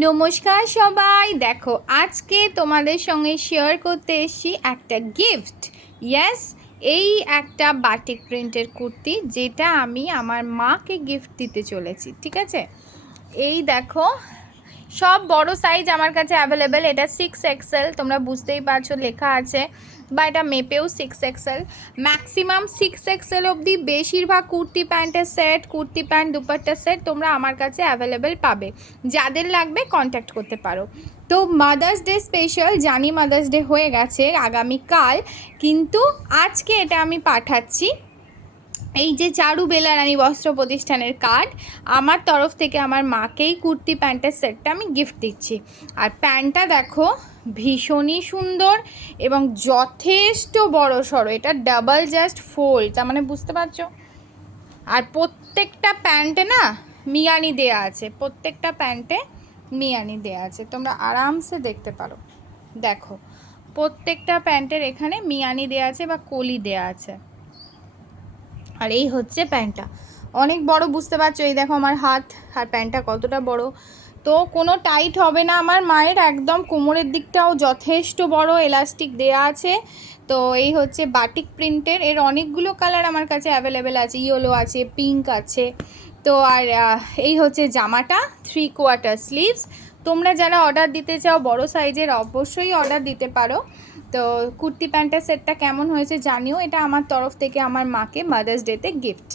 নমস্কার সবাই, দেখো আজকে তোমাদের সঙ্গে শেয়ার করতে এসেছি একটা গিফট। ইয়েস, এই একটা বাটিক প্রিন্টের কুর্তি যেটা আমি আমার মাকে গিফট দিতে চলেছি। ঠিক আছে, এই দেখো সব বড় সাইজ আমার কাছে অ্যাভেলেবেল। এটা 6XL, তোমরা বুঝতেই পারছো লেখা আছে, বা এটা মেপেও 6XL, ম্যাক্সিমাম 6XL অবধি বেশিরভাগ কুর্তি প্যান্টের set, kurti pant dupatta set তোমরা আমার কাছে অ্যাভেলেবেল পাবে। যাদের লাগবে কন্ট্যাক্ট করতে পারো। তো মাদার্স ডে স্পেশাল, জানি মাদার্স ডে হয়ে গেছে আগামীকাল, কিন্তু আজকে এটা আমি পাঠাচ্ছি। এই যে চারু বেলারানী বস্ত্র প্রতিষ্ঠানের কার্ড, আমার তরফ থেকে আমার মাকেই কুর্তি প্যান্টের সেটটা আমি গিফট দিচ্ছি। আর প্যান্টটা দেখো ভীষণই সুন্দর এবং যথেষ্ট বড় সড়ো, এটা ডাবল জাস্ট ফোল্ড, তার মানে বুঝতে পারছো। আর প্রত্যেকটা প্যান্টে না মিয়ানি দেয়া আছে, প্রত্যেকটা প্যান্টে মিয়ানি দেয়া আছে, তোমরা আরামসে দেখতে পারো। দেখো প্রত্যেকটা প্যান্টের এখানে মিয়ানি দেয়া আছে বা কলি দেয়া আছে। আর এই হচ্ছে প্যান্টটা, অনেক বড়, বুঝতে পারছো। এই দেখো আমার হাত, আর প্যান্টটা কতটা বড়। তো কোনো টাইট হবে না আমার মায়ের, একদম কোমরের দিকটাও যথেষ্ট বড়, এলাস্টিক দেয়া আছে। তো এই হচ্ছে বাটিক প্রিন্টের, এর অনেকগুলো কালার আমার কাছে অ্যাভেলেবেল আছে, ইয়েলো আছে, পিঙ্ক আছে। তো আর এই হচ্ছে জামাটা, 3/4 স্লিভস। তোমরা যারা অর্ডার দিতে চাও বড় সাইজের অবশ্যই অর্ডার দিতে পারো। তো কুর্তি প্যান্টের সেটটা কেমন হয়েছে জানিও, এটা আমার তরফ থেকে আমার মাকে মাদার্স ডেতে গিফট।